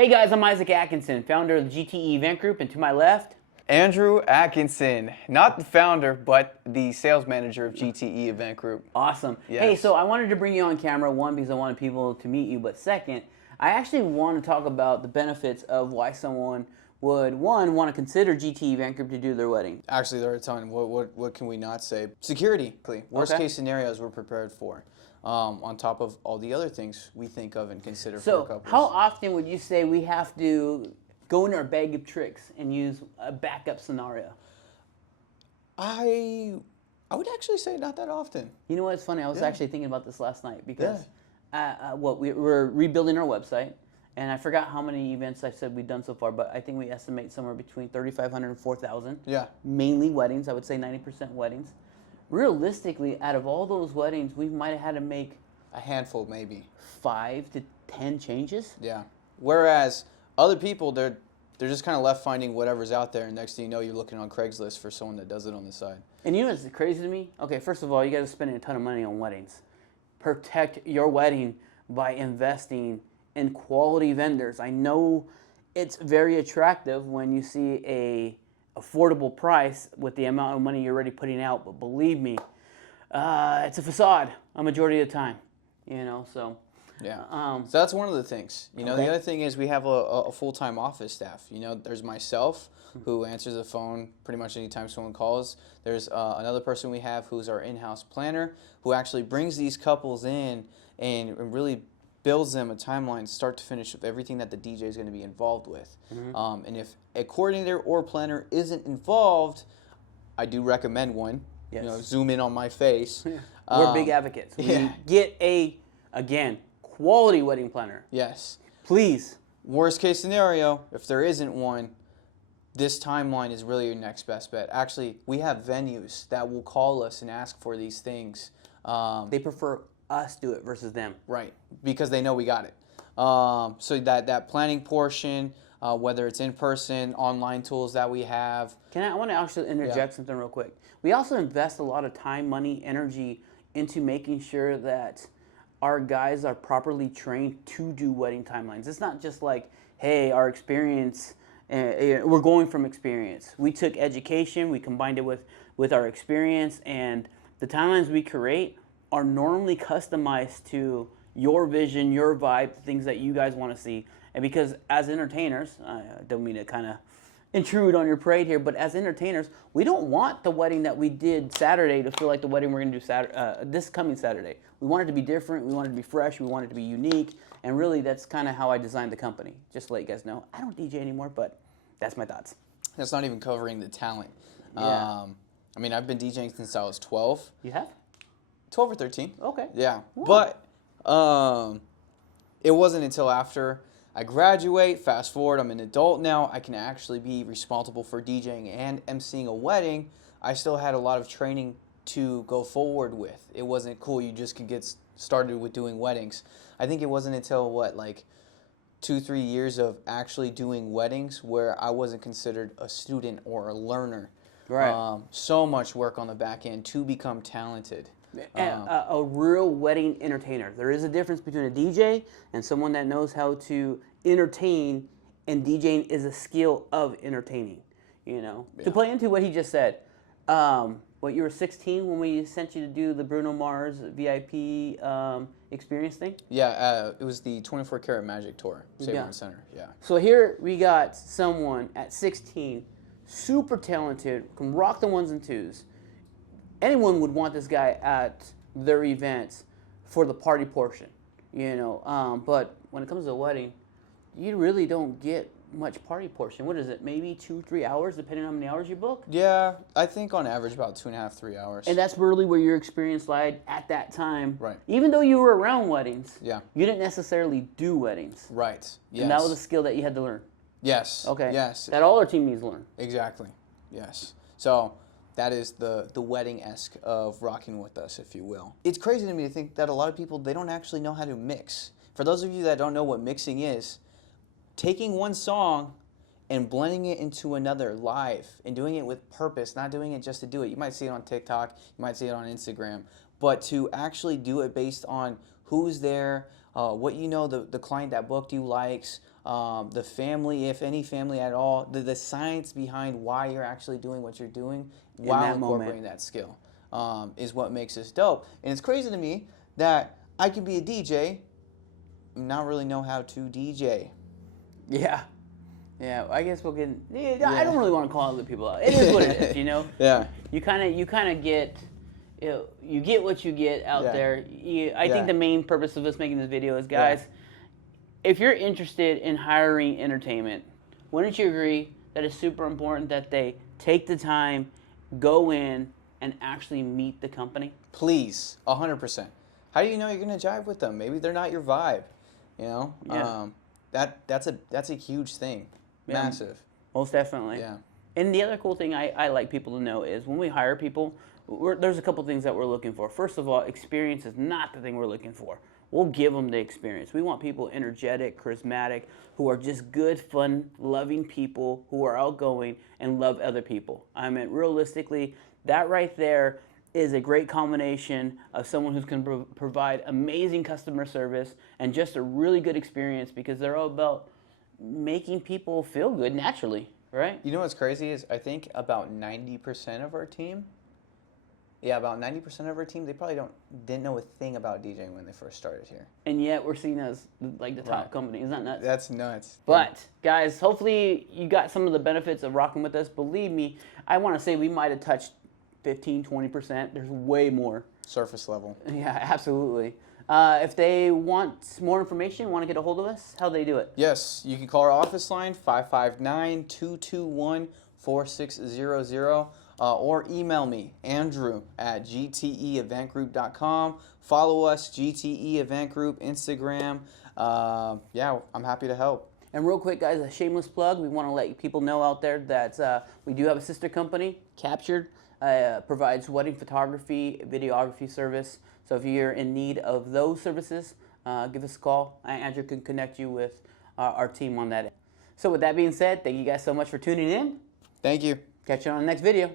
Hey guys, I'm Isaac Atkinson, founder of the GTE Event Group, and to my left, Andrew Atkinson, not the founder, but the sales manager of GTE Event Group. awesome. Yes. Hey, so I wanted to bring you on camera, one, because I wanted people to meet you, but second, I actually want to talk about the benefits of why someone would, one, want to consider GTE Event Group to do their wedding. Actually, there are a ton. What can we not say? Security. Worst Okay. case scenarios we're prepared for. On top of all the other things we think of and consider for couples. So, how often would you say we have to go into our bag of tricks and use a backup scenario? I would actually say not that often. You know what's funny? I was Yeah. actually thinking about this last night because we were rebuilding our website, and I forgot how many events I said we've done so far, but I think we estimate somewhere between 3,500 and 4,000. Yeah. Mainly weddings. I would say 90% weddings. Realistically, out of all those weddings, we might have had to make A handful, maybe. 5 to 10 changes. Yeah. Whereas other people, they're just kind of left finding whatever's out there, and next thing you know, you're looking on Craigslist for someone that does it on the side. And you know what's crazy to me? Okay, first of all, you guys are spending a ton of money on weddings. Protect your wedding by investing in quality vendors. I know it's very attractive when you see a affordable price with the amount of money you're already putting out, but believe me, it's a facade a majority of the time. You know, so. Yeah. So that's one of the things. You know, Okay. the other thing is we have a full-time office staff. You know, there's myself who answers the phone pretty much anytime someone calls. There's another person we have who's our in-house planner who actually brings these couples in and really builds them a timeline start to finish of everything that the DJ is going to be involved with. And if a coordinator or planner isn't involved, I do recommend one. Yes. You know, zoom in on my face. We're big advocates. We yeah. get again, quality wedding planner. Yes. Please. Worst case scenario, if there isn't one, this timeline is really your next best bet. Actually, we have venues that will call us and ask for these things. They prefer us do it versus them. Right, because they know we got it. So that planning portion, whether it's in person, online tools that we have. I want to actually interject something real quick. We also invest a lot of time, money, energy into making sure that our guys are properly trained to do wedding timelines. It's not just like, hey, our experience, we're going from experience. We took education, we combined it with our experience, and the timelines we create are normally customized to your vision, your vibe, things that you guys want to see. And because as entertainers, I don't mean to kind of intrude on your parade here, but as entertainers, we don't want the wedding that we did Saturday to feel like the wedding we're going to do this coming Saturday. We want it to be different, we want it to be fresh, we want it to be unique, and really that's kind of how I designed the company. Just to let you guys know, I don't DJ anymore, but that's my thoughts. That's not even covering the talent. Yeah. I mean, I've been DJing since I was 12. You have? 12 or 13. Okay. Yeah. Wow. But it wasn't until after I graduate, fast forward, I'm an adult now, I can actually be responsible for DJing and emceeing a wedding. I still had a lot of training to go forward with. It wasn't cool, you just could get started with doing weddings. I think it wasn't until, like 2-3 years of actually doing weddings where I wasn't considered a student or a learner. Right. So much work on the back end to become talented. A real wedding entertainer. There is a difference between a DJ and someone that knows how to entertain, and DJing is a skill of entertaining. You know, to play into what he just said. What, you were 16 when we sent you to do the Bruno Mars VIP experience thing? Yeah, it was the 24 Karat Magic Tour, Save Yeah. One Center. Yeah. So here we got someone at 16, super talented, can rock the ones and twos. Anyone would want this guy at their events for the party portion, you know. But when it comes to a wedding, you really don't get much party portion. What is it? Maybe 2-3 hours, depending on how many hours you book. Yeah, I think on average about 2.5-3 hours. And that's really where your experience lied at that time. Right. Even though you were around weddings, Yeah. you didn't necessarily do weddings. Right. Yes. And that was a skill that you had to learn. Yes. Okay. Yes. That all our team needs to learn. Exactly. Yes. So that is the wedding-esque of rocking with us, if you will. It's crazy to me to think that a lot of people, they don't actually know how to mix. For those of you that don't know what mixing is, taking one song and blending it into another live and doing it with purpose, not doing it just to do it. You might see it on TikTok, you might see it on Instagram, but to actually do it based on who's there, what you know the client that booked you likes, the family, if any family at all, the science behind why you're actually doing what you're doing while incorporating that skill is what makes this dope. And it's crazy to me that I can be a DJ and not really know how to DJ. Yeah. Yeah, I guess we'll get. Yeah. I don't really want to call other people out. It is what it is, you know. Yeah. You kind of get, you get what you get out there. I think the main purpose of us making this video is, guys, if you're interested in hiring entertainment, wouldn't you agree that it's super important that they take the time, go in, and actually meet the company? Please, 100%. How do you know you're gonna jive with them? Maybe they're not your vibe. You know. Yeah. That's a huge thing. Massive. Most definitely. Yeah. And the other cool thing I like people to know is when we hire people, there's a couple things that we're looking for. First of all, experience is not the thing we're looking for. We'll give them the experience. We want people energetic, charismatic, who are just good, fun, loving people, who are outgoing and love other people. I mean, realistically, that right there is a great combination of someone who's going to provide amazing customer service and just a really good experience, because they're all about making people feel good naturally, right? You know what's crazy is I think about 90% of our team, about 90% of our team, they probably didn't know a thing about DJing when they first started here. And yet we're seen as like the top company. Isn't that nuts? That's nuts. But guys, hopefully you got some of the benefits of rocking with us. Believe me, I want to say we might have touched 15, 20%. There's way more. Surface level. Yeah, absolutely. If they want more information, want to get a hold of us, how do they do it? Yes, you can call our office line, 559-221-4600, or email me, Andrew, at gteeventgroup.com. Follow us, GTE Event Group, Instagram. Yeah, I'm happy to help. And real quick, guys, a shameless plug. We want to let people know out there that we do have a sister company, Kapptured, provides wedding photography, videography service. So if you're in need of those services, give us a call. Andrew can connect you with our team on that. So with that being said, thank you guys so much for tuning in. Thank you. Catch you on the next video.